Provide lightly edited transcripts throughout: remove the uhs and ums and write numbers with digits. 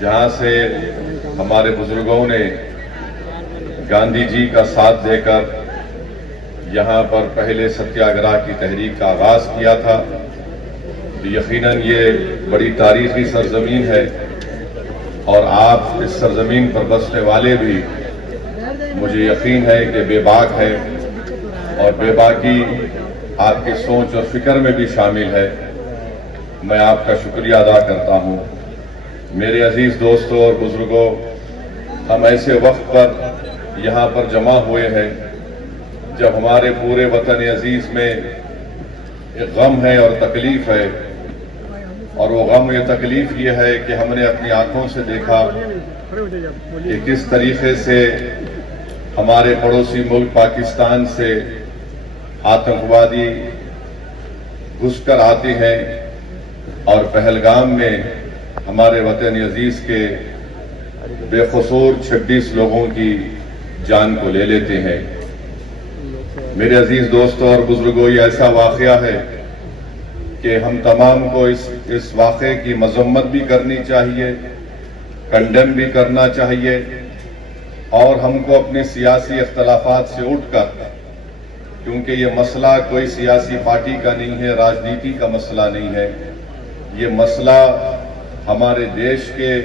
जहां से हमारे बुजुर्गों ने गांधी जी का साथ देकर यहां पर पहले सत्याग्रह की तहरीक का आगाज किया था। तो यकीनन ये बड़ी तारीखी सरजमीन है और आप इस सरजमीन पर बसने वाले भी मुझे यकीन है कि बेबाक है और बेबाकी आपकी सोच और फिक्र में भी शामिल है। मैं आपका शुक्रिया अदा करता हूं। मेरे अजीज दोस्तों और बुजुर्गों, हम ऐसे वक्त पर यहाँ पर जमा हुए हैं जब हमारे पूरे वतन अजीज में एक गम है और तकलीफ है, और वो गम ये तकलीफ ये है कि हमने अपनी आंखों से देखा कि किस तरीके से हमारे पड़ोसी मुल्क पाकिस्तान से आतंकवादी घुसकर आते हैं और पहलगाम में हमारे वतन अजीज के बेकसूर 26 लोगों की जान को ले लेते हैं। मेरे अजीज दोस्तों और बुजुर्गों, ये ऐसा वाकया है कि हम तमाम को इस वाक़े की मजम्मत भी करनी चाहिए, कंडेम भी करना चाहिए, और हमको अपने सियासी इख्तलाफात से उठकर, क्योंकि ये मसला कोई सियासी पार्टी का नहीं है, राजनीति का मसला नहीं है, ये मसला हमारे देश के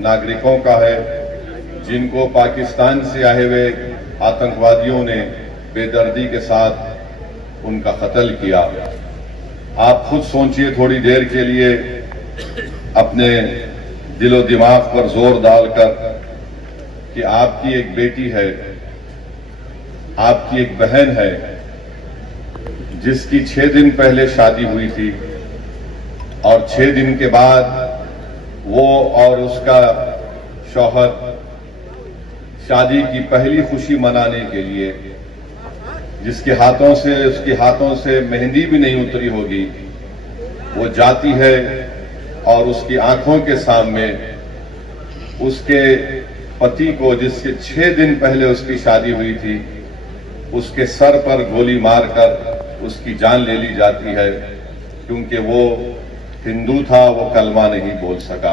नागरिकों का है जिनको पाकिस्तान से आए हुए आतंकवादियों ने बेदर्दी के साथ उनका कत्ल किया। आप खुद सोचिए थोड़ी देर के लिए, अपने दिलो दिमाग पर जोर डालकर, कि आपकी एक बेटी है, आपकी एक बहन है जिसकी 6 दिन पहले शादी हुई थी, और 6 दिन के बाद वो और उसका शौहर शादी की पहली खुशी मनाने के लिए, उसके हाथों से मेहंदी भी नहीं उतरी होगी, वो जाती है और उसकी आंखों के सामने उसके पति को, जिसके 6 दिन पहले उसकी शादी हुई थी, उसके सर पर गोली मारकर उसकी जान ले ली जाती है, क्योंकि वो हिंदू था, वो कलमा नहीं बोल सका।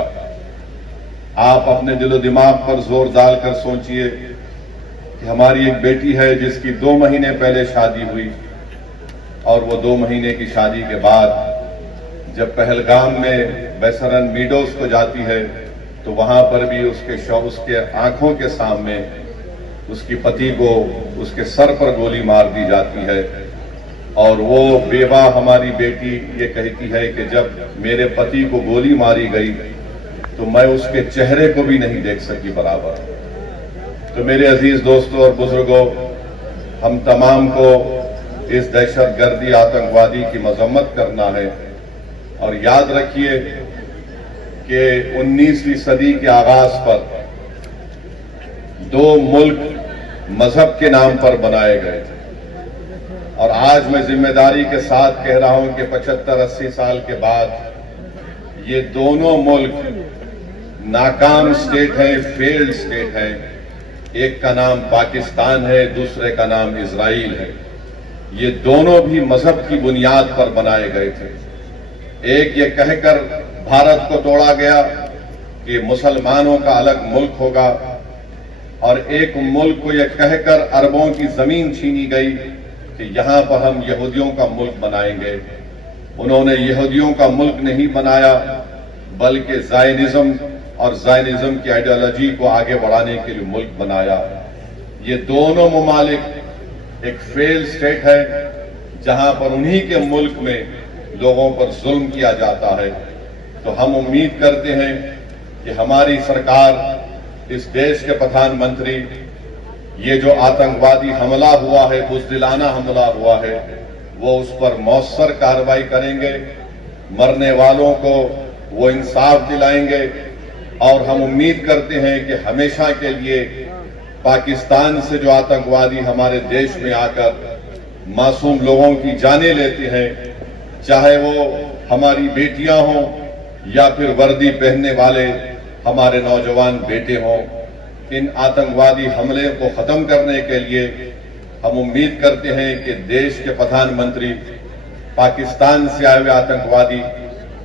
आप अपने दिलो दिमाग पर जोर डालकर सोचिए कि हमारी एक बेटी है जिसकी 2 महीने पहले शादी हुई, और वो 2 महीने की शादी के बाद जब पहलगाम में बेसरन मीडोज को जाती है, तो वहां पर भी उसके आंखों के सामने उसकी पति को उसके सर पर गोली मार दी जाती है। और वो बेवा हमारी बेटी ये कहती है कि जब मेरे पति को गोली मारी गई तो मैं उसके चेहरे को भी नहीं देख सकी बराबर। तो मेरे अजीज दोस्तों और बुजुर्गों, हम तमाम को इस दहशतगर्दी आतंकवादी की मजम्मत करना है, और याद रखिए कि 19वीं सदी के आगाज पर 2 मुल्क मजहब के नाम पर बनाए गए थे, और आज मैं जिम्मेदारी के साथ कह रहा हूं कि 75-80 साल के बाद ये दोनों मुल्क नाकाम स्टेट हैं, फेल्ड स्टेट हैं। एक का नाम पाकिस्तान है, दूसरे का नाम इजराइल है। ये दोनों भी मजहब की बुनियाद पर बनाए गए थे। एक ये कहकर भारत को तोड़ा गया कि मुसलमानों का अलग मुल्क होगा, और एक मुल्क को यह कहकर अरबों की जमीन छीनी गई कि यहां पर हम यहूदियों का मुल्क बनाएंगे। उन्होंने यहूदियों का मुल्क नहीं बनाया, बल्कि ज़ायनिज्म और ज़ायनिज्म की आइडियोलॉजी को आगे बढ़ाने के लिए मुल्क बनाया। ये दोनों ममालिक एक फेल स्टेट है जहां पर उन्हीं के मुल्क में लोगों पर जुल्म किया जाता है। तो हम उम्मीद करते हैं कि हमारी सरकार, इस देश के प्रधानमंत्री, ये जो आतंकवादी हमला हुआ है, बुज़दिलाना हमला हुआ है, वो उस पर मौसर कार्रवाई करेंगे, मरने वालों को वो इंसाफ दिलाएंगे, और हम उम्मीद करते हैं कि हमेशा के लिए पाकिस्तान से जो आतंकवादी हमारे देश में आकर मासूम लोगों की जानें लेते हैं, चाहे वो हमारी बेटियां हों या फिर वर्दी पहनने वाले हमारे नौजवान बेटे हों, इन आतंकवादी हमले को खत्म करने के लिए हम उम्मीद करते हैं कि देश के प्रधानमंत्री पाकिस्तान से आए हुए आतंकवादी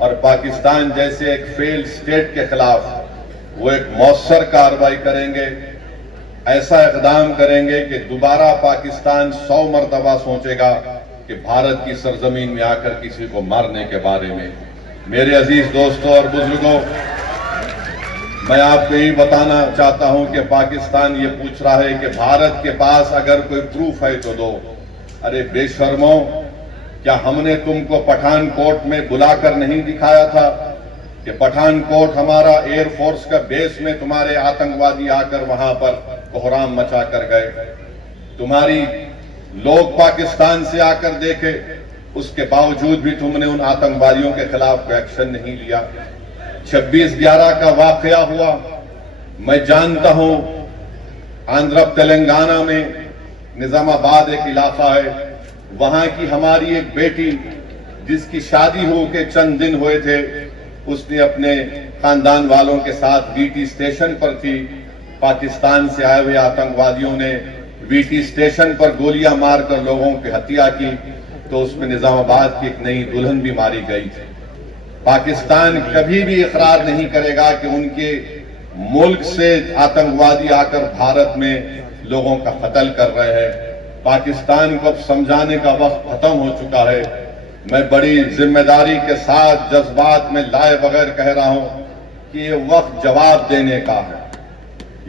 और पाकिस्तान जैसे एक फेल्ड स्टेट के खिलाफ वो एक मौसर कार्रवाई करेंगे, ऐसा इकदाम करेंगे कि दोबारा पाकिस्तान 100 मरतबा सोचेगा कि भारत की सरजमीन में आकर किसी को मारने के बारे में। मेरे अजीज दोस्तों और बुजुर्गों, मैं आपको यही बताना चाहता हूं कि पाकिस्तान ये पूछ रहा है कि भारत के पास अगर कोई प्रूफ है तो दो। अरे बेशर्मो, क्या हमने तुमको पठानकोट में बुलाकर नहीं दिखाया था कि पठानकोट हमारा एयरफोर्स का बेस में तुम्हारे आतंकवादी आकर वहां पर कोहराम मचा कर गए? तुम्हारी लोग पाकिस्तान से आकर देखे, उसके बावजूद भी तुमने उन आतंकवादियों के खिलाफ कोई एक्शन नहीं लिया। 26/11 का वाकया हुआ, मैं जानता हूं आंध्र तेलंगाना में निजामाबाद एक इलाका है, वहां की हमारी एक बेटी जिसकी शादी हो के चंद दिन हुए थे, उसने अपने खानदान वालों के साथ वीटी स्टेशन पर थी। पाकिस्तान से आए हुए आतंकवादियों ने वीटी स्टेशन पर गोलियां मारकर लोगों की हत्या की, तो उसमें निजामाबाद की एक नई दुल्हन भी मारी गई थी। पाकिस्तान कभी भी इकरार नहीं करेगा कि उनके मुल्क से आतंकवादी आकर भारत में लोगों का कत्ल कर रहे हैं। पाकिस्तान को अब समझाने का वक्त खत्म हो चुका है। मैं बड़ी जिम्मेदारी के साथ जज्बात में लाए बगैर कह रहा हूं कि ये वक्त जवाब देने का है,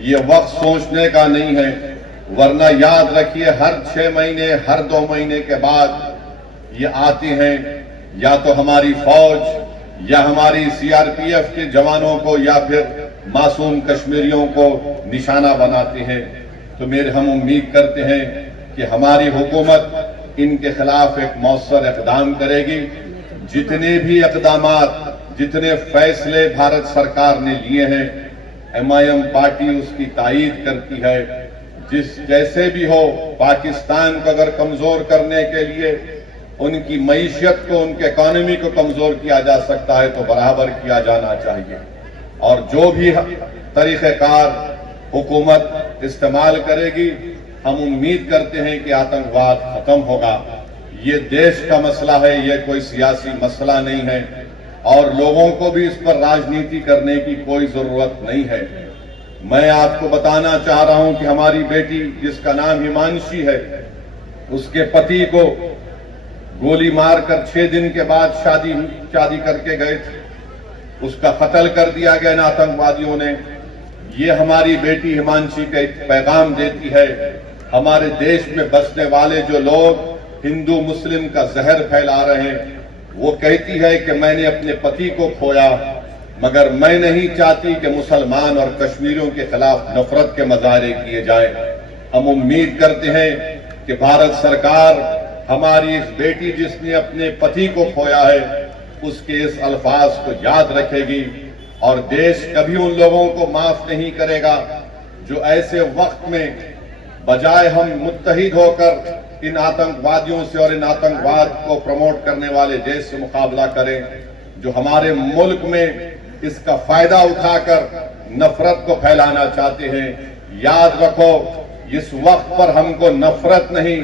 ये वक्त सोचने का नहीं है। वरना याद रखिए, हर 6 महीने, हर 2 महीने के बाद ये आते हैं, या तो हमारी फौज या हमारी सीआरपीएफ के जवानों को या फिर मासूम कश्मीरियों को निशाना बनाते हैं। तो हम उम्मीद करते हैं कि हमारी हुकूमत इनके खिलाफ एक मौसर इकदाम करेगी। जितने भी इकदामात, जितने फैसले भारत सरकार ने लिए हैं, MIM पार्टी उसकी तायीद करती है। जैसे भी हो, पाकिस्तान को अगर कमजोर करने के लिए उनकी मईशत को, उनके इकोनॉमी को कमजोर किया जा सकता है तो बराबर किया जाना चाहिए। और जो भी तरीक़ेकार हुकूमत इस्तेमाल करेगी, हम उम्मीद करते हैं कि आतंकवाद खत्म होगा। ये देश का मसला है, ये कोई सियासी मसला नहीं है, और लोगों को भी इस पर राजनीति करने की कोई जरूरत नहीं है। मैं आपको बताना चाह रहा हूं कि हमारी बेटी जिसका नाम हिमांशी है, उसके पति को गोली मारकर 6 दिन के बाद शादी करके गए थे, उसका कत्ल कर दिया गया इन आतंकवादियों ने। ये हमारी बेटी हिमांशी का एक पैगाम देती है, हमारे देश में बसने वाले जो लोग हिंदू मुस्लिम का जहर फैला रहे हैं, वो कहती है कि मैंने अपने पति को खोया, मगर मैं नहीं चाहती कि मुसलमान और कश्मीरियों के खिलाफ नफरत के मजारे किए जाए। हम उम्मीद करते हैं कि भारत सरकार हमारी इस बेटी जिसने अपने पति को खोया है, उसके इस अल्फाज को याद रखेगी, और देश कभी उन लोगों को माफ नहीं करेगा जो ऐसे वक्त में बजाय हम मुत्तहिद होकर इन आतंकवादियों से और इन आतंकवाद को प्रमोट करने वाले देश से मुकाबला करें, जो हमारे मुल्क में इसका फायदा उठाकर नफरत को फैलाना चाहते हैं। याद रखो, इस वक्त पर हमको नफरत नहीं,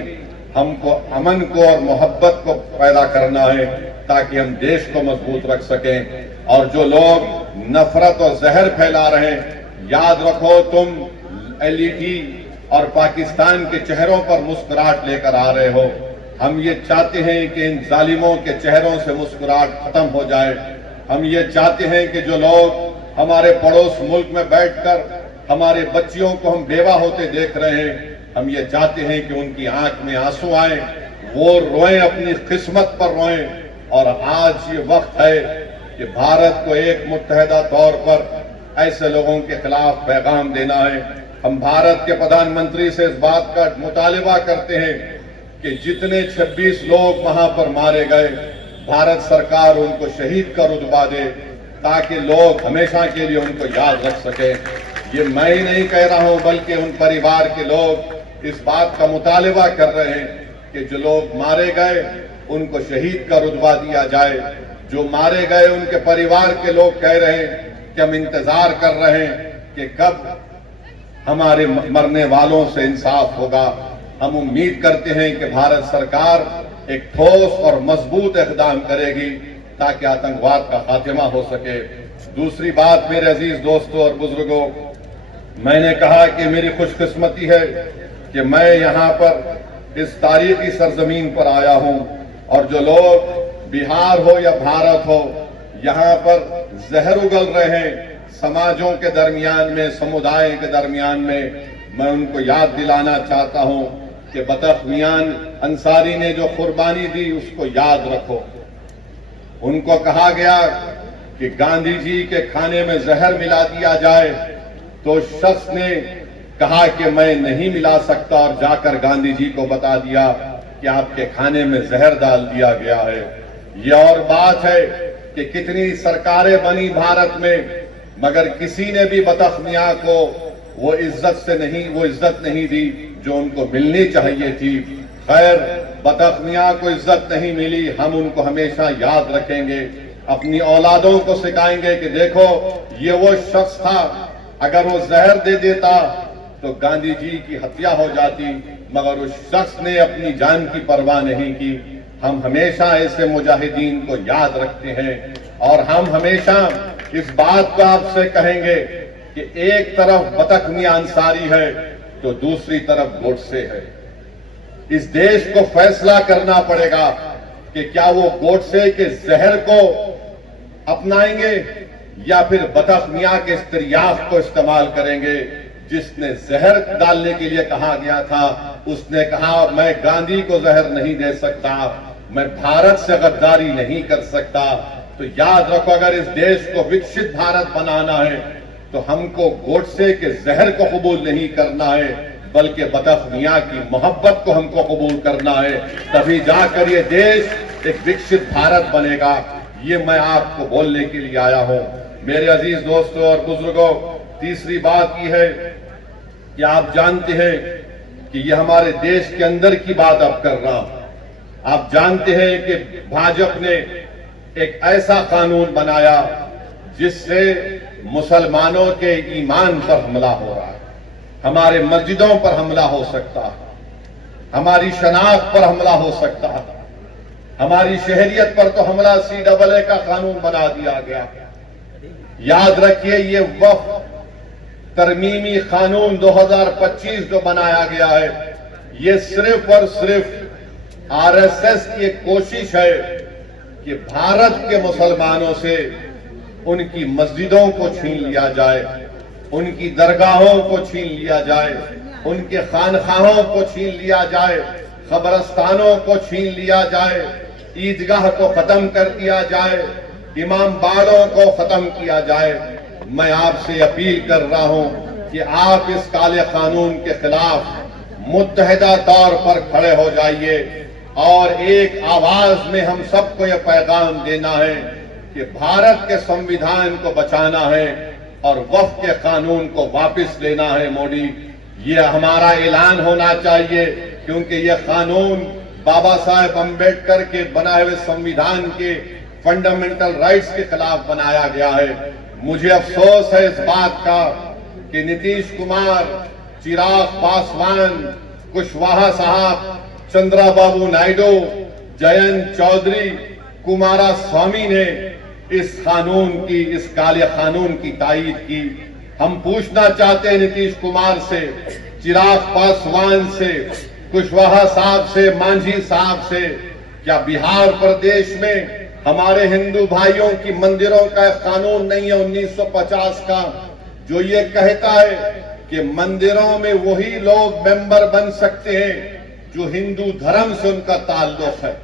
हमको अमन को और मोहब्बत को पैदा करना है, ताकि हम देश को मजबूत रख सकें। और जो लोग नफरत और जहर फैला रहे हैं, याद रखो तुम LED और पाकिस्तान के चेहरों पर मुस्कुराहट लेकर आ रहे हो। हम ये चाहते हैं कि इन जालिमों के चेहरों से मुस्कुराहट खत्म हो जाए। हम ये चाहते हैं कि जो लोग हमारे पड़ोस मुल्क में बैठकर हमारे बच्चियों को हम बेवा होते देख रहे हैं, हम ये चाहते हैं कि उनकी आंख में आंसू आए, वो रोएं, अपनी किस्मत पर रोएं। और आज ये वक्त है कि भारत को एक मुत्तहिदा तौर पर ऐसे लोगों के खिलाफ पैगाम देना है। हम भारत के प्रधानमंत्री से इस बात का मुतालिबा करते हैं कि जितने 26 लोग वहां पर मारे गए, भारत सरकार उनको शहीद का रुतबा दे, ताकि लोग हमेशा के लिए उनको याद रख सके। ये मैं ही नहीं कह रहा हूं, बल्कि उन परिवार के लोग इस बात का मुतालिबा कर रहे हैं कि जो लोग मारे गए उनको शहीद का रुतबा दिया जाए। जो मारे गए उनके परिवार के लोग कह रहे हैं कि हम इंतजार कर रहे हैं कि कब हमारे मरने वालों से इंसाफ होगा। हम उम्मीद करते हैं कि भारत सरकार एक ठोस और मजबूत इक़दाम करेगी ताकि आतंकवाद का खात्मा हो सके। दूसरी बात मेरे अजीज दोस्तों और बुजुर्गों, मैंने कहा कि मेरी खुशकिस्मती है कि मैं यहां पर इस तारीखी सरजमीन पर आया हूं और जो लोग बिहार हो या भारत हो, यहां पर जहर उगल रहे हैं समाजों के दरमियान में, समुदाय के दरमियान में, मैं उनको याद दिलाना चाहता हूं कि बतख मियां अंसारी ने जो कुर्बानी दी उसको याद रखो। उनको कहा गया कि गांधी जी के खाने में जहर मिला दिया जाए, तो शख्स ने कहा कि मैं नहीं मिला सकता और जाकर गांधी जी को बता दिया कि आपके खाने में जहर डाल दिया गया है। ये और बात है कि कितनी सरकारें बनी भारत में, मगर किसी ने भी बतख मियां को वो इज्जत नहीं दी जो उनको मिलनी चाहिए थी। खैर, बतख मियां को इज्जत नहीं मिली, हम उनको हमेशा याद रखेंगे, अपनी औलादों को सिखाएंगे कि देखो ये वो शख्स था, अगर वो जहर दे देता तो गांधी जी की हत्या हो जाती, मगर उस शख्स ने अपनी जान की परवाह नहीं की। हम हमेशा ऐसे मुजाहिदीन को याद रखते हैं और हम हमेशा इस बात को आपसे कहेंगे कि एक तरफ बतख मियां अंसारी है तो दूसरी तरफ गोडसे है। इस देश को फैसला करना पड़ेगा कि क्या वो गोडसे के जहर को अपनाएंगे या फिर बतख मियां के इस्तियाफ को इस्तेमाल करेंगे। जिसने जहर डालने के लिए कहा गया था, उसने कहा मैं गांधी को जहर नहीं दे सकता, मैं भारत से गद्दारी नहीं कर सकता। तो याद रखो, अगर इस देश को विकसित भारत बनाना है तो हमको गोडसे के जहर को कबूल नहीं करना है, बल्कि बतख मियां की मोहब्बत को हमको कबूल करना है। तभी जाकर ये देश एक विकसित भारत बनेगा। ये मैं आपको बोलने के लिए आया हूं। मेरे अजीज दोस्तों और बुजुर्गों, तीसरी बात यह है कि आप जानते हैं कि ये हमारे देश के अंदर की बात अब कर रहा हूं। आप जानते हैं कि भाजपा ने एक ऐसा कानून बनाया जिससे मुसलमानों के ईमान पर हमला हो रहा है, हमारे मस्जिदों पर हमला हो सकता है, हमारी शनाख्त पर हमला हो सकता है, हमारी शहरियत पर तो हमला CAA का कानून बना दिया गया। याद रखिए, ये वक्फ तरमीमी कानून 2025 जो बनाया गया है, ये सिर्फ और सिर्फ RSS की एक कोशिश है कि भारत के मुसलमानों से उनकी मस्जिदों को छीन लिया जाए, उनकी दरगाहों को छीन लिया जाए, उनके खानखाहों को छीन लिया जाए, कब्रस्तानों को छीन लिया जाए, ईदगाह को खत्म कर दिया जाए, इमाम बाड़ों को खत्म किया जाए। मैं आपसे अपील कर रहा हूं कि आप इस काले कानून के खिलाफ मुत्तहिदा तौर पर खड़े हो जाइए और एक आवाज में हम सबको यह पैगाम देना है कि भारत के संविधान को बचाना है और वक्फ के कानून को वापस लेना है। मोदी, ये हमारा ऐलान होना चाहिए, क्योंकि यह कानून बाबा साहेब अम्बेडकर के बनाए हुए संविधान के फंडामेंटल राइट्स के खिलाफ बनाया गया है। मुझे अफसोस है इस बात का कि नीतीश कुमार, चिराग पासवान, कुशवाहा साहब, चंद्राबाबू नायडू, जयंत चौधरी, कुमारा स्वामी ने इस कानून की, इस काले कानून की तायीद की। हम पूछना चाहते हैं नीतीश कुमार से, चिराग पासवान से, कुशवाहा साहब से, मांझी साहब से, क्या बिहार प्रदेश में हमारे हिंदू भाइयों की मंदिरों का कानून नहीं है 1950 का, जो ये कहता है कि मंदिरों में वही लोग मेंबर बन सकते हैं जो हिंदू धर्म से उनका ताल्लुक है।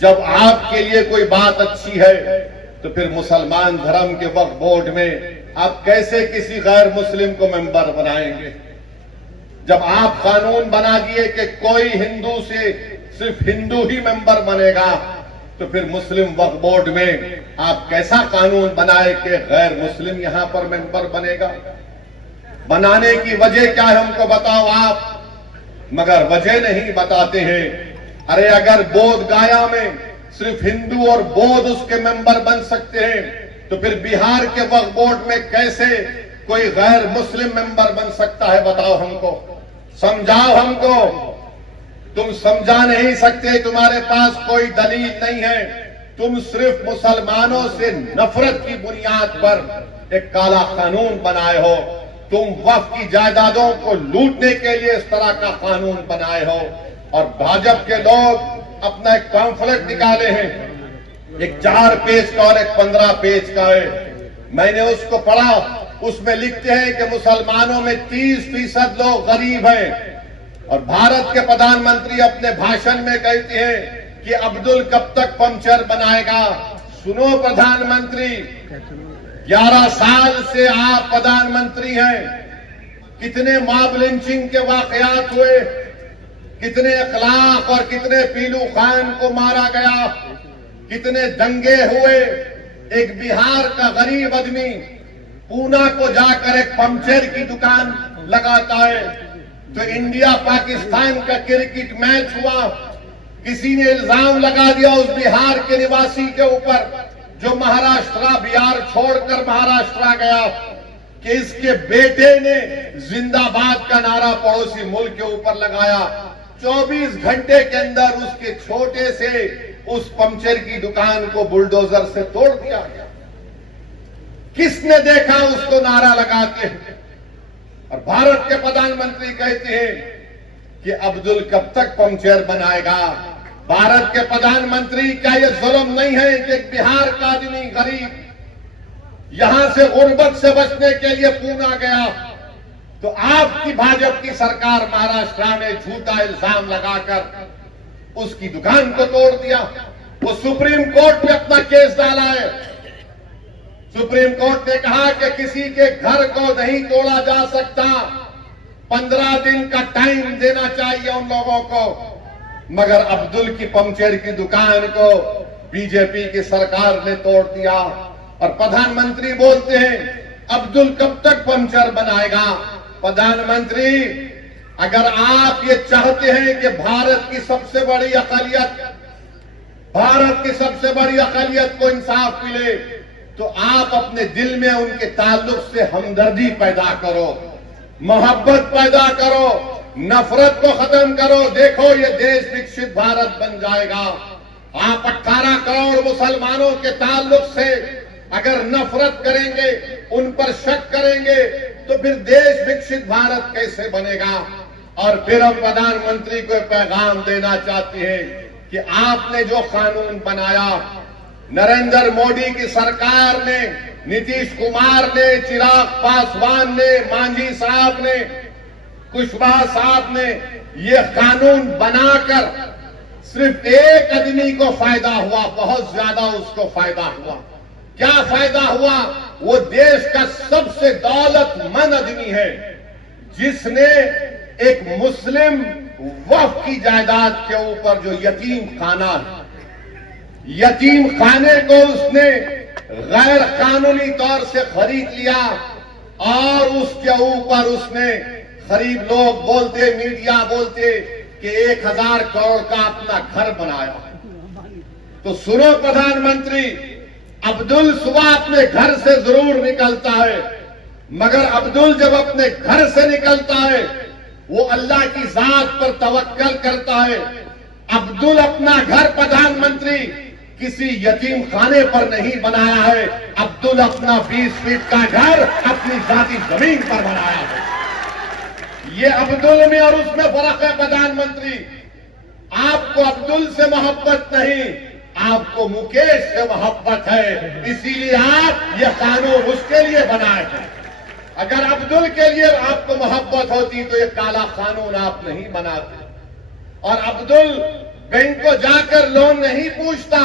जब आपके लिए कोई बात अच्छी है तो फिर मुसलमान धर्म के वक्फ बोर्ड में आप कैसे किसी गैर मुस्लिम को मेंबर बनाएंगे? जब आप कानून बना दिए कि कोई हिंदू से सिर्फ हिंदू ही मेंबर बनेगा, तो फिर मुस्लिम वक्फ बोर्ड में आप कैसा कानून बनाए कि गैर मुस्लिम यहां पर मेंबर बनेगा? बनाने की वजह क्या है हमको बताओ आप, मगर वजह नहीं बताते हैं। अरे अगर बोध गया में सिर्फ हिंदू और बौद्ध उसके मेंबर बन सकते हैं, तो फिर बिहार के वक्फ बोर्ड में कैसे कोई गैर मुस्लिम मेंबर बन सकता है? बताओ हमको, समझाओ हमको। तुम समझा नहीं सकते, तुम्हारे पास कोई दलील नहीं है, तुम सिर्फ मुसलमानों से नफरत की बुनियाद पर एक काला कानून बनाए हो। तुम वक्फ की जायदादों को लूटने के लिए इस तरह का कानून बनाए हो। और भाजपा के लोग अपना एक पैम्फलेट निकाले हैं, एक 4 पेज का और एक 15 पेज का है। मैंने उसको पढ़ा। उसमें लिखते हैं कि मुसलमानों में 30% लोग गरीब हैं। और भारत के प्रधानमंत्री अपने भाषण में कहते हैं कि अब्दुल कब तक पंचर बनाएगा। सुनो प्रधानमंत्री, 11 साल से आप प्रधानमंत्री हैं। कितने मॉब लिंचिंग के वाकयात हुए, कितने अखलाक और कितने पीलू खान को मारा गया, कितने दंगे हुए। एक बिहार का गरीब आदमी पूना को जाकर एक पंचर की दुकान लगाता है। तो इंडिया पाकिस्तान का क्रिकेट मैच हुआ, किसी ने इल्जाम लगा दिया उस बिहार के निवासी के ऊपर जो महाराष्ट्र बिहार छोड़कर महाराष्ट्र गया कि इसके बेटे ने जिंदाबाद का नारा पड़ोसी मुल्क के ऊपर लगाया। 24 घंटे के अंदर उसके छोटे से उस पंचर की दुकान को बुलडोजर से तोड़ दिया गया। किसने देखा उसको नारा लगाते हैं? और भारत के प्रधानमंत्री कहते हैं कि अब्दुल कब तक पंचर बनाएगा। भारत के प्रधानमंत्री, क्या यह जुल्म नहीं है कि एक बिहार का आदमी गरीब यहां से गुर्बत से बचने के लिए पूना गया, तो आपकी भाजपा की सरकार महाराष्ट्र में झूठा इल्जाम लगाकर उसकी दुकान को तोड़ दिया। वो सुप्रीम कोर्ट में अपना केस डाला है। सुप्रीम कोर्ट ने कहा कि किसी के घर को नहीं तोड़ा जा सकता, 15 दिन का टाइम देना चाहिए उन लोगों को। मगर अब्दुल की पंचर की दुकान को बीजेपी की सरकार ने तोड़ दिया। और प्रधानमंत्री बोलते हैं अब्दुल कब तक पंचर बनाएगा। प्रधानमंत्री, अगर आप ये चाहते हैं कि भारत की सबसे बड़ी अक़लियत को इंसाफ मिले, तो आप अपने दिल में उनके ताल्लुक से हमदर्दी पैदा करो, मोहब्बत पैदा करो, नफरत को खत्म करो। देखो ये देश विकसित भारत बन जाएगा। आप 18 करोड़ मुसलमानों के ताल्लुक से अगर नफरत करेंगे, उन पर शक करेंगे, तो फिर देश विकसित भारत कैसे बनेगा। और फिर हम प्रधानमंत्री को पैगाम देना चाहते हैं कि आपने जो कानून बनाया, नरेंद्र मोदी की सरकार ने, नीतीश कुमार ने, चिराग पासवान ने, मांझी साहब ने, कुशवाहा साहब ने ये कानून बनाकर सिर्फ एक आदमी को फायदा हुआ, बहुत ज्यादा उसको फायदा हुआ। क्या फायदा हुआ? वो देश का सबसे दौलतमंद आदमी है जिसने एक मुस्लिम वक्फ की जायदाद के ऊपर जो यतीम खाना है, यतीम खाने को उसने गैर कानूनी तौर से खरीद लिया और उसके ऊपर उसने गरीब लोग बोलते, मीडिया बोलते कि 1000 करोड़ का अपना घर बनाया। तो सुनो प्रधानमंत्री, अब्दुल सुबह अपने घर से जरूर निकलता है, मगर अब्दुल जब अपने घर से निकलता है वो अल्लाह की जात पर तवक्कल करता है। अब्दुल अपना घर प्रधानमंत्री किसी यतीम खाने पर नहीं बनाया है। अब्दुल अपना 20 फीट का घर अपनी जाती जमीन पर बनाया है। ये अब्दुल में और उसमें फर्क है प्रधानमंत्री। आपको अब्दुल से मोहब्बत नहीं, आपको मुकेश से मोहब्बत है, इसीलिए आप ये कानून उसके लिए बनाए हैं। अगर अब्दुल के लिए आपको मोहब्बत होती तो ये काला कानून आप नहीं बनाते। और अब्दुल बैंक को जाकर लोन नहीं पूछता।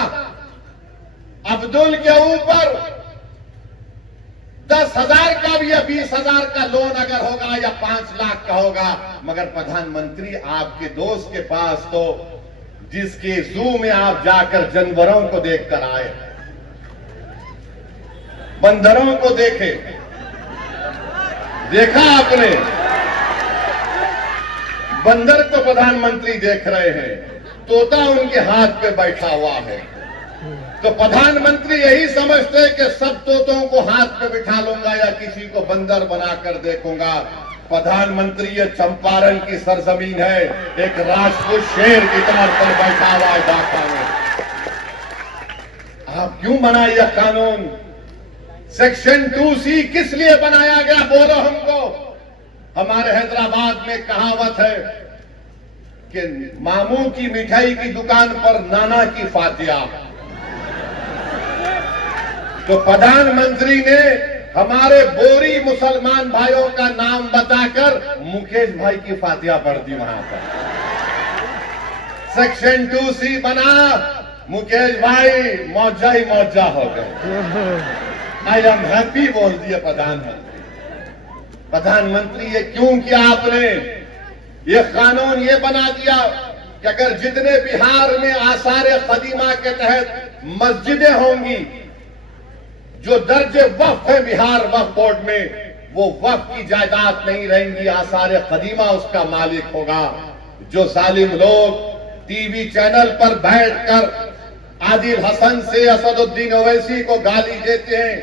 अब्दुल के ऊपर 10,000 का भी या 20,000 का लोन अगर होगा या 5 लाख का होगा, मगर प्रधानमंत्री आपके दोस्त के पास तो जिसके जू में आप जाकर जानवरों को देखकर आए, बंदरों को देखे, देखा आपने? बंदर को प्रधानमंत्री देख रहे हैं, तोता उनके हाथ पे बैठा हुआ है। तो प्रधानमंत्री यही समझते हैं कि सब तोतों को हाथ पे बिठा लूंगा या किसी को बंदर बनाकर देखूंगा। प्रधानमंत्री ये चंपारण की सरजमीन है, एक राजपूत शेर की तौर पर बैठा हुआ है ढाका में। क्यों बना यह कानून? सेक्शन 2C किस लिए बनाया गया, बोलो हमको। हमारे हैदराबाद में कहावत है कि मामू की मिठाई की दुकान पर नाना की फातिया। तो प्रधानमंत्री ने हमारे बोरी मुसलमान भाइयों का नाम बताकर मुकेश भाई की फातिया पढ़ दी वहां पर। सेक्शन 2C बना, मुकेश भाई मौजा ही मौजा हो गए। आई एम हैप्पी बोल दिया प्रधानमंत्री। प्रधानमंत्री ये क्यों किया आपने? ये कानून ये बना दिया कि अगर जितने बिहार में आसार कदीमा के तहत मस्जिदें होंगी, जो दर्जे वक्फ है बिहार वक्फ बोर्ड में, वो वक्फ की जायदाद नहीं रहेंगी, आसार कदीमा उसका मालिक होगा। जो जालिम लोग टीवी चैनल पर बैठकर आदिल हसन से असदुद्दीन ओवैसी को गाली देते हैं,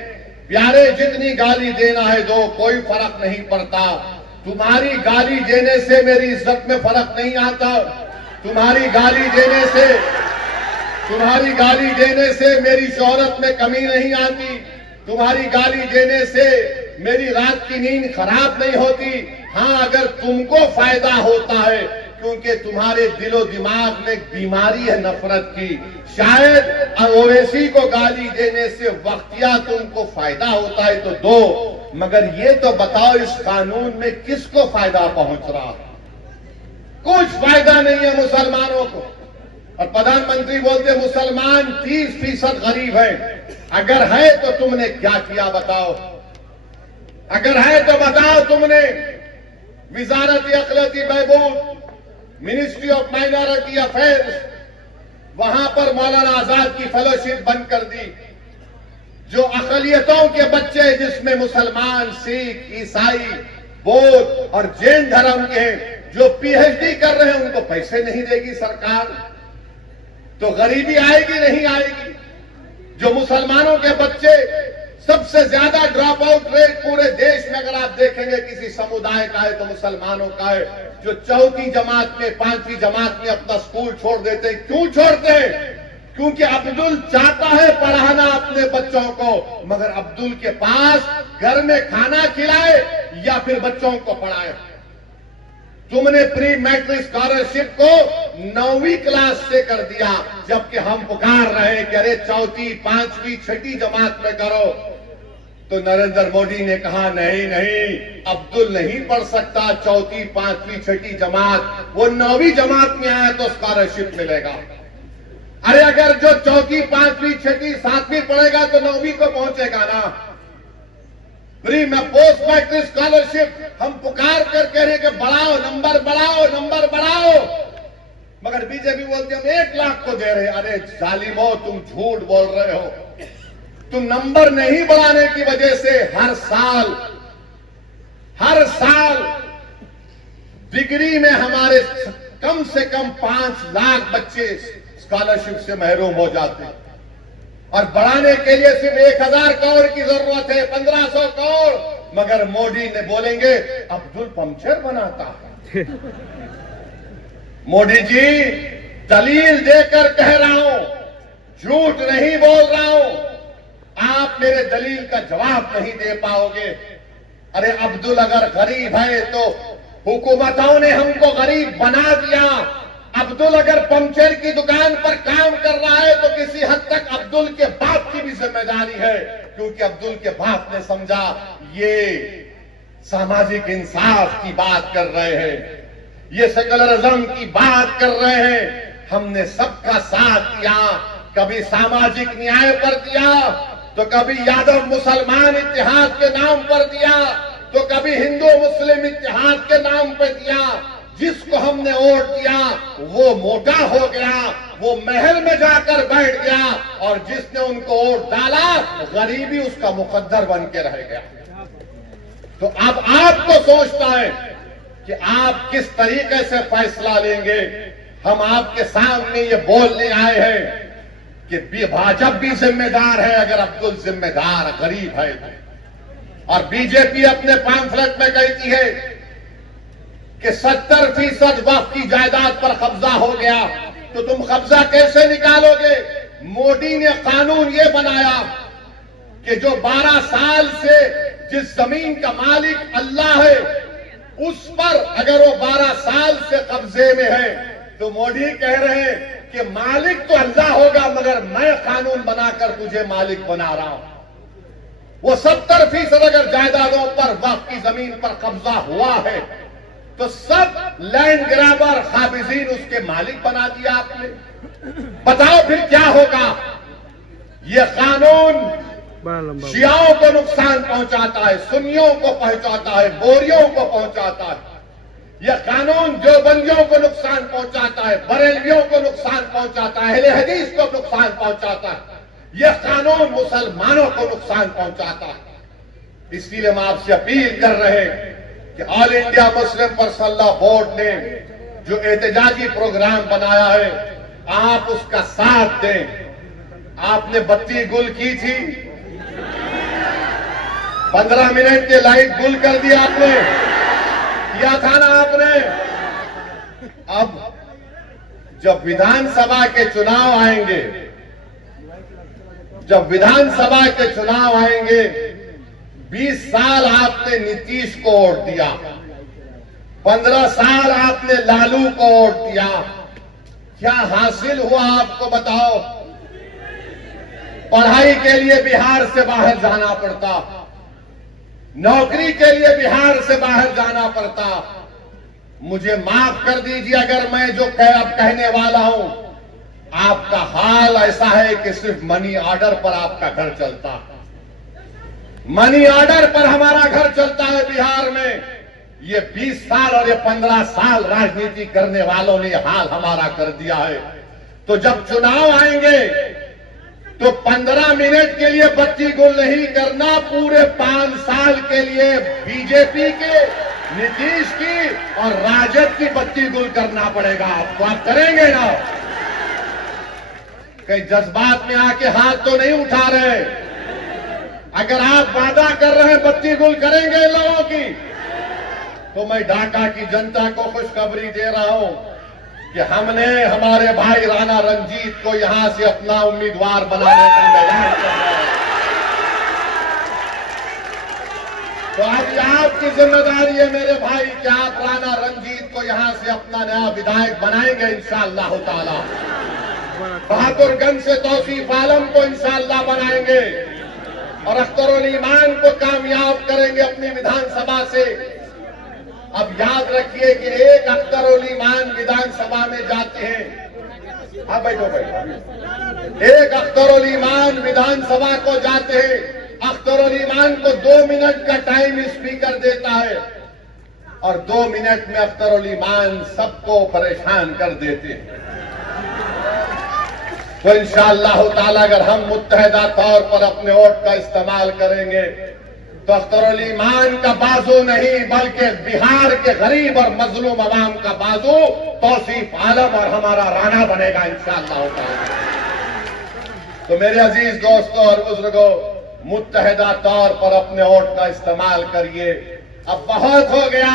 प्यारे जितनी गाली देना है दो, कोई फर्क नहीं पड़ता। तुम्हारी गाली देने से मेरी इज्जत में फर्क नहीं आता। तुम्हारी गाली देने से मेरी शोहरत में कमी नहीं आती। तुम्हारी गाली देने से मेरी रात की नींद खराब नहीं होती। हाँ, अगर तुमको फायदा होता है, क्योंकि तुम्हारे दिलो दिमाग में एक बीमारी है नफरत की, शायद ओवैसी को गाली देने से वक्तिया तुमको फायदा होता है तो दो, मगर ये तो बताओ इस कानून में किसको फायदा पहुंच रहा है? कुछ फायदा नहीं है मुसलमानों को। और प्रधानमंत्री बोलते मुसलमान 30% गरीब है। अगर है तो तुमने क्या किया बताओ? अगर है तो बताओ तुमने। विजारत अखलाती बहबूद, मिनिस्ट्री ऑफ माइनॉरिटी अफेयर्स, वहां पर मौलाना आजाद की फेलोशिप बंद कर दी। जो अकलियतों के बच्चे, जिसमें मुसलमान, सिख, ईसाई, बौद्ध और जैन धर्म के हैं, जो पीएचडी कर रहे हैं, उनको पैसे नहीं देगी सरकार, तो गरीबी आएगी नहीं आएगी? जो मुसलमानों के बच्चे, सबसे ज्यादा ड्रॉप आउट रेट पूरे देश में अगर आप देखेंगे किसी समुदाय का है तो मुसलमानों का है। जो चौथी जमात में, 5वीं जमात में अपना स्कूल छोड़ देते हैं। क्यों छोड़ते हैं? क्योंकि अब्दुल चाहता है पढ़ाना अपने बच्चों को, मगर अब्दुल के पास घर में खाना खिलाए या फिर बच्चों को पढ़ाए। तुमने प्री मैट्रिक स्कॉलरशिप को 9वीं क्लास से कर दिया, जबकि हम पुकार रहे हैं कि अरे चौथी, 5वीं, 6ठी जमात में करो। तो नरेंद्र मोदी ने कहा नहीं नहीं, अब्दुल नहीं पढ़ सकता चौथी, 5वीं, 6ठी जमात, वो 9वीं जमात में आया तो स्कॉलरशिप मिलेगा। अरे अगर जो चौथी, 5वीं, 6ठी, 7वीं पढ़ेगा तो 9वीं को पहुंचेगा ना। प्री में पोस्ट मैट्रिक स्कॉलरशिप हम पुकार कर कह रहे कि बढ़ाओ, नंबर बढ़ाओ, नंबर बढ़ाओ, मगर बीजेपी बोलती हम 1 लाख को दे रहे। अरे जालिमो, तुम झूठ बोल रहे हो। तुम नंबर नहीं बढ़ाने की वजह से हर साल डिग्री में हमारे कम से कम 5 लाख बच्चे स्कॉलरशिप से महरूम हो जाते हैं। और बढ़ाने के लिए सिर्फ 1000 करोड़ की जरूरत है, 1500 करोड़, मगर मोदी ने बोलेंगे अब्दुल पंक्चर बनाता है। मोदी जी, दलील देकर कह रहा हूं, झूठ नहीं बोल रहा हूं। आप मेरे दलील का जवाब नहीं दे पाओगे। अरे अब्दुल अगर गरीब है तो हुकूमतों ने हमको गरीब बना दिया। अब्दुल अगर पंक्चर की दुकान पर काम कर रहा है तो किसी हद तक अब्दुल के बाप की भी जिम्मेदारी है, क्योंकि अब्दुल के बाप ने समझा ये सामाजिक इंसाफ की बात कर रहे हैं, ये सेकुलरिज्म की बात कर रहे हैं। हमने सबका साथ दिया, कभी सामाजिक न्याय पर दिया, तो कभी यादव मुसलमान इत्तेहाद के नाम पर दिया, तो कभी हिंदू मुस्लिम इत्तेहाद के नाम पर दिया। जिसको हमने वोट दिया वो मोटा हो गया, वो महल में जाकर बैठ गया, और जिसने उनको वोट डाला गरीबी उसका मुकद्दर बन के रह गया। तो अब आपको सोचना है कि आप किस तरीके से फैसला लेंगे। हम आपके सामने ये बोलने आए हैं कि भाजपा भी जिम्मेदार है अगर अब्दुल जिम्मेदार गरीब है। और बीजेपी अपने पैम्फलेट में कहती है कि 70% वक्फ की जायदाद पर कब्जा हो गया, तो तुम कब्जा कैसे निकालोगे? मोदी ने कानून ये बनाया कि जो 12 साल से जिस जमीन का मालिक अल्लाह है, उस पर अगर वो 12 साल से कब्जे में है तो मोदी कह रहे हैं कि मालिक तो अल्लाह होगा, मगर मैं कानून बनाकर तुझे मालिक बना रहा हूं। वो 70% अगर जायदादों पर वक्फ की जमीन पर कब्जा हुआ है तो सब लैंड ग्रैबर काबिजीन उसके मालिक बना दिया आपने। बताओ फिर क्या होगा? ये कानून शियाओं को नुकसान पहुंचाता है, सुन्नियों को पहुंचाता है, बोरियों को पहुंचाता है। यह कानून देवबंदियों को नुकसान पहुंचाता है, बरेलवियों को नुकसान पहुंचाता है, अहले हदीस को नुकसान पहुंचाता है। यह कानून मुसलमानों को नुकसान पहुंचाता है। इसलिए हम आपसे अपील कर रहे हैं कि all India Muslim personal law board ने जो एहतजाजी प्रोग्राम बनाया है, आप उसका साथ दें। आपने बत्ती गुल की थी, 15 मिनट के लाइट गुल कर दिया आपने, किया था ना आपने। अब जब विधानसभा के चुनाव आएंगे, जब विधानसभा के चुनाव आएंगे, 20 साल आपने नीतीश को वोट दिया, 15 साल आपने लालू को वोट दिया। क्या हासिल हुआ आपको बताओ? पढ़ाई के लिए बिहार से बाहर जाना पड़ता, नौकरी के लिए बिहार से बाहर जाना पड़ता। मुझे माफ कर दीजिए अगर मैं जो अब कहने वाला हूं, आपका हाल ऐसा है कि सिर्फ मनी ऑर्डर पर आपका घर चलता, मनी ऑर्डर पर हमारा घर चलता है बिहार में। ये 20 साल और ये 15 साल राजनीति करने वालों ने हाल हमारा कर दिया है। तो जब चुनाव आएंगे तो 15 मिनट के लिए बत्ती गुल नहीं करना, पूरे 5 साल के लिए बीजेपी के, नीतीश की और राजद की बत्ती गुल करना पड़ेगा आपको। आप करेंगे ना? कहीं जज्बात में आके हाथ तो नहीं उठा रहे? अगर आप वादा कर रहे हैं बत्ती गुल करेंगे लोगों की, तो मैं ढाका की जनता को खुशखबरी दे रहा हूं कि हमने हमारे भाई राणा रंजीत को यहां से अपना उम्मीदवार बनाने का ऐलान कर रहा है। तो आज आपकी जिम्मेदारी है मेरे भाई कि आप राणा रंजीत को यहां से अपना नया विधायक बनाएंगे इंशाअल्लाह ताला। बहादुरगंज से तौसीफ आलम को इंशाअल्लाह बनाएंगे और अख्तरुल ईमान को कामयाब करेंगे अपनी विधानसभा से। अब याद रखिए कि एक अख्तरुल ईमान विधानसभा में जाते हैं, हाँ बैठो बैठो, एक अख्तरुल ईमान विधानसभा को जाते हैं, अख्तरुल ईमान को 2 मिनट का टाइम स्पीकर देता है और 2 मिनट में अख्तरुल ईमान सबको परेशान कर देते हैं। तो इंशाअल्लाह ताला अगर हम मुत्तहदा तौर पर अपने वोट का इस्तेमाल करेंगे तो अख्तरुल ईमान का बाजू नहीं बल्कि बिहार के गरीब और मजलूम अवाम का बाजू तौसीफ आलम और हमारा राणा बनेगा इंशाअल्लाह ताला। तो मेरे अजीज दोस्तों और बुजुर्गों, मुत्तहदा तौर पर अपने वोट का इस्तेमाल करिए। अब बहुत हो गया,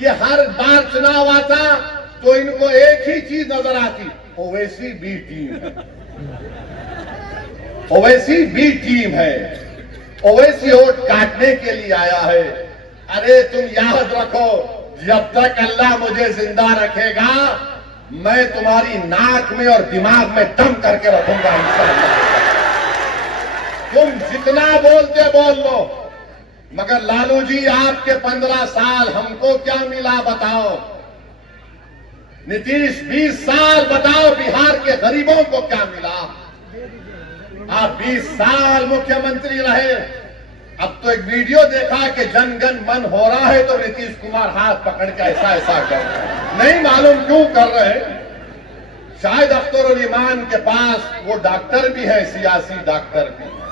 ये हर बार चुनाव आता तो इनको एक ही चीज नजर आती, ओवैसी बी टीम है, ओवैसी बी टीम है, ओवैसी वोट काटने के लिए आया है। अरे तुम याद रखो, जब तक अल्लाह मुझे जिंदा रखेगा मैं तुम्हारी नाक में और दिमाग में दम करके रखूंगा इंशाअल्लाह। तुम जितना बोलते बोल लो, मगर लालू जी आपके 15 साल हमको क्या मिला बताओ? नीतीश 20 साल बताओ बिहार के गरीबों को क्या मिला? आप 20 साल मुख्यमंत्री रहे। अब तो एक वीडियो देखा कि जन गण मन हो रहा है तो नीतीश कुमार हाथ पकड़ के ऐसा ऐसा कर रहे हैं, नहीं मालूम क्यों कर रहे हैं। शायद अख्तरुल ईमान के पास वो डॉक्टर भी है, सियासी डॉक्टर भी है।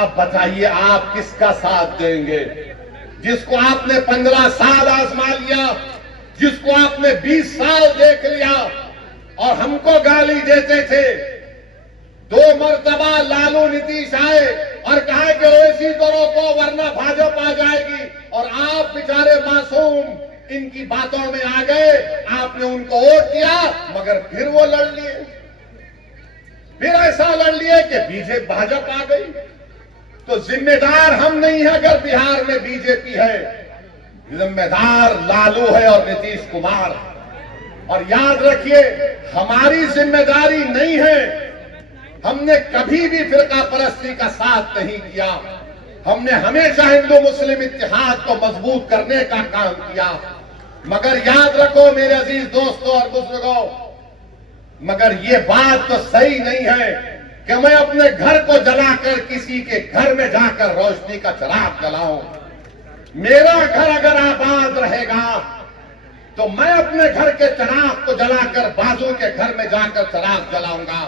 आप बताइए आप किसका साथ देंगे? जिसको आपने 15 साल आजमा लिया, जिसको आपने 20 साल देख लिया और हमको गाली देते थे। 2 मरतबा लालू नीतीश आए और कहा कि ओवैसी को रोको वरना भाजपा आ जाएगी, और आप बेचारे मासूम इनकी बातों में आ गए। आपने उनको वोट दिया मगर फिर वो लड़ लिए। फिर ऐसा लड़ लिए कि बीजेपी भाजपा आ गई। तो जिम्मेदार हम नहीं है अगर बिहार में बीजेपी है, जिम्मेदार लालू है और नीतीश कुमार। और याद रखिए, हमारी जिम्मेदारी नहीं है, हमने कभी भी फिरका परस्ती का साथ नहीं किया। हमने हमेशा हिंदू मुस्लिम इत्तेहाद को मजबूत करने का काम किया। मगर याद रखो मेरे अजीज दोस्तों और बुजुर्गों, मगर ये बात तो सही नहीं है कि मैं अपने घर को जलाकर किसी के घर में जाकर रोशनी का चिराग जलाऊं। मेरा घर अगर आबाद रहेगा तो मैं अपने घर के चिराग को जलाकर बाजू के घर में जाकर चिराग जलाऊंगा।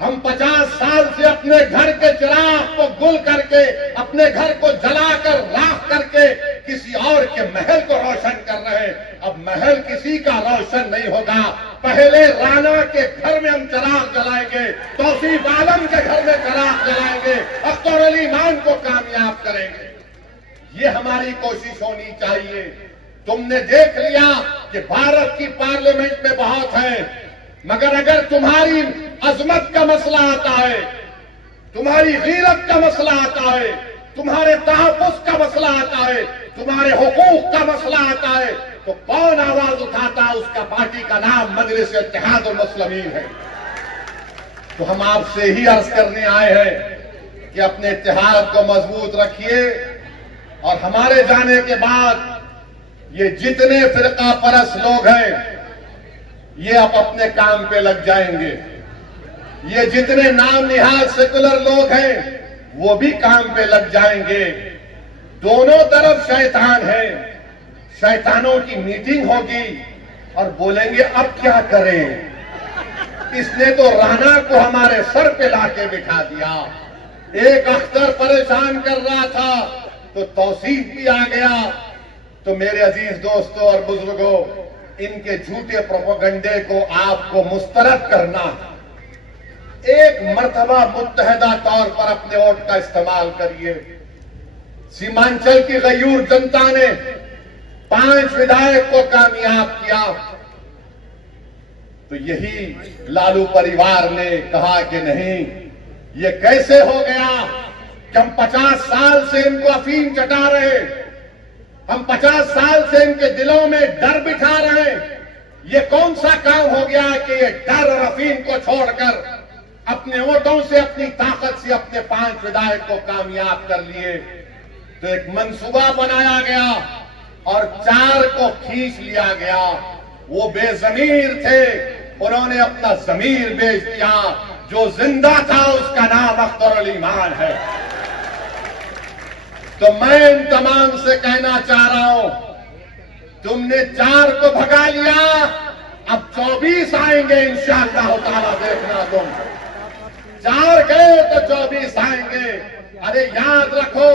हम 50 साल से अपने घर के चिराग को गुल करके, अपने घर को जलाकर राख करके किसी और के महल को रोशन कर रहे हैं। अब महल किसी का रोशन नहीं होगा। पहले राणा के घर में हम चिराग जलाएंगे, तौसीफ आलम के घर में चिराग जलाएंगे, अख्तर अली मान को कामयाब करेंगे। ये हमारी कोशिश होनी चाहिए। तुमने देख लिया कि भारत की पार्लियामेंट में बहुत है, मगर अगर तुम्हारी अजमत का मसला आता है, तुम्हारी गीरत का मसला आता है, तुम्हारे तहफ़्फ़ुज़ का मसला आता है, तुम्हारे हुकूक का मसला आता है, तो कौन आवाज उठाता? उसका पार्टी का नाम मजलिस इत्तेहादुल मुस्लिमीन है। तो हम आपसे ही अर्ज करने आए हैं कि अपने इत्तेहाद को मजबूत रखिए और हमारे जाने के बाद ये जितने फिरका परस्त लोग हैं ये अब अपने काम पे लग जाएंगे। ये जितने नाम निहाल सेकुलर लोग हैं वो भी काम पे लग जाएंगे। दोनों तरफ शैतान है। शैतानों की मीटिंग होगी और बोलेंगे अब क्या करें, इसने तो राणा को हमारे सर पे लाके बिठा दिया। एक अख्तर परेशान कर रहा था तो तौसीफ भी आ गया। तो मेरे अजीज दोस्तों और बुजुर्गों, इनके झूठे प्रोपेगेंडे को आपको मुस्तरद करना, एक मर्तबा मुत्तहदा तौर पर अपने वोट का इस्तेमाल करिए। सीमांचल की गयूर जनता ने 5 विधायक को कामयाब किया, तो यही लालू परिवार ने कहा कि नहीं, ये कैसे हो गया कि हम 50 साल से इनको अफीम चटा रहे, हम 50 साल से इनके दिलों में डर बिठा रहे हैं। ये कौन सा काम हो गया कि ये डर और अफीम को छोड़कर अपने वोटों से, अपनी ताकत से अपने 5 विधायक को कामयाब कर लिए। तो एक मंसूबा बनाया गया और 4 को खींच लिया गया। वो बेजमीर थे, उन्होंने अपना जमीर बेच दिया। जो जिंदा था उसका नाम अख्तर अली मान है। तो मैं इन तमाम से कहना चाह रहा हूं, तुमने 4 को भगा लिया, अब 24 आएंगे इंशाअल्लाह ताला, देखना तुम। 4 गए तो 24 आएंगे। अरे याद रखो,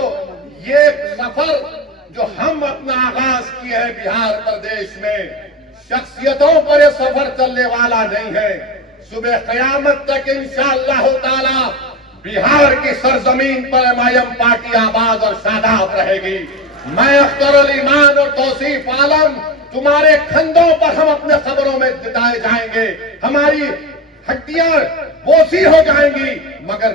ये सफर जो हम अपना आगाज किए हैं बिहार प्रदेश में, शख्सियतों पर यह सफर चलने वाला नहीं है। सुबह क़यामत तक इंशाअल्लाह ताला बिहार की सरजमीन पर एमआईएम पार्टी आबाद और शादाब रहेगी। मैं अख्तर अली मान और तौसीफ आलम, तुम्हारे खंडों पर हम अपने खबरों में जिताए जाएंगे, हमारी हड्डियां बोसी हो जाएंगी, मगर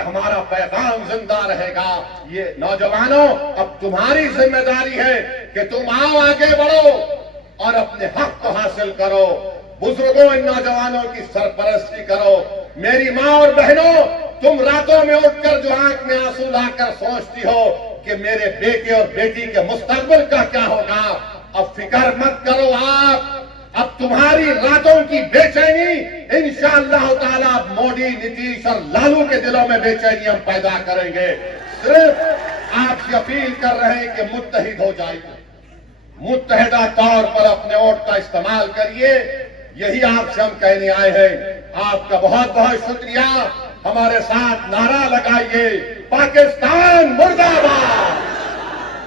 हमारा पैगाम जिंदा रहेगा। ये नौजवानों, अब तुम्हारी जिम्मेदारी है कि तुम आओ, आगे बढ़ो और अपने हक को हासिल करो। बुजुर्गों, इन नौजवानों की सरपरस्ती करो। मेरी माँ और बहनों, तुम रातों में उठकर जो आंख में आंसू लाकर सोचती हो कि मेरे बेटे और बेटी के मुस्तकबिल का क्या होगा, अब फिक्र मत करो। अब तुम्हारी रातों की बेचैनी इंशाअल्लाह ताला मोदी, नीतीश और लालू के दिलों में बेचैनी हम पैदा करेंगे। सिर्फ आपसे अपील कर रहे हैं कि मुत्तहिद हो जाइए, मुत्तहिदा तौर पर अपने वोट का इस्तेमाल करिए। यही आपसे हम कहने आए हैं। आपका बहुत बहुत शुक्रिया। हमारे साथ नारा लगाइए, पाकिस्तान मुर्दाबाद,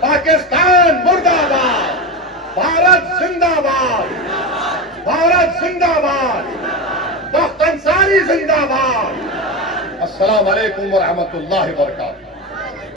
पाकिस्तान मुर्दाबाद, भारत जिंदाबाद, भारत जिंदाबाद, बख्त अंसारी जिंदाबाद। अस्सलाम वालेकुम व रहमतुल्लाहि व बरकातहू।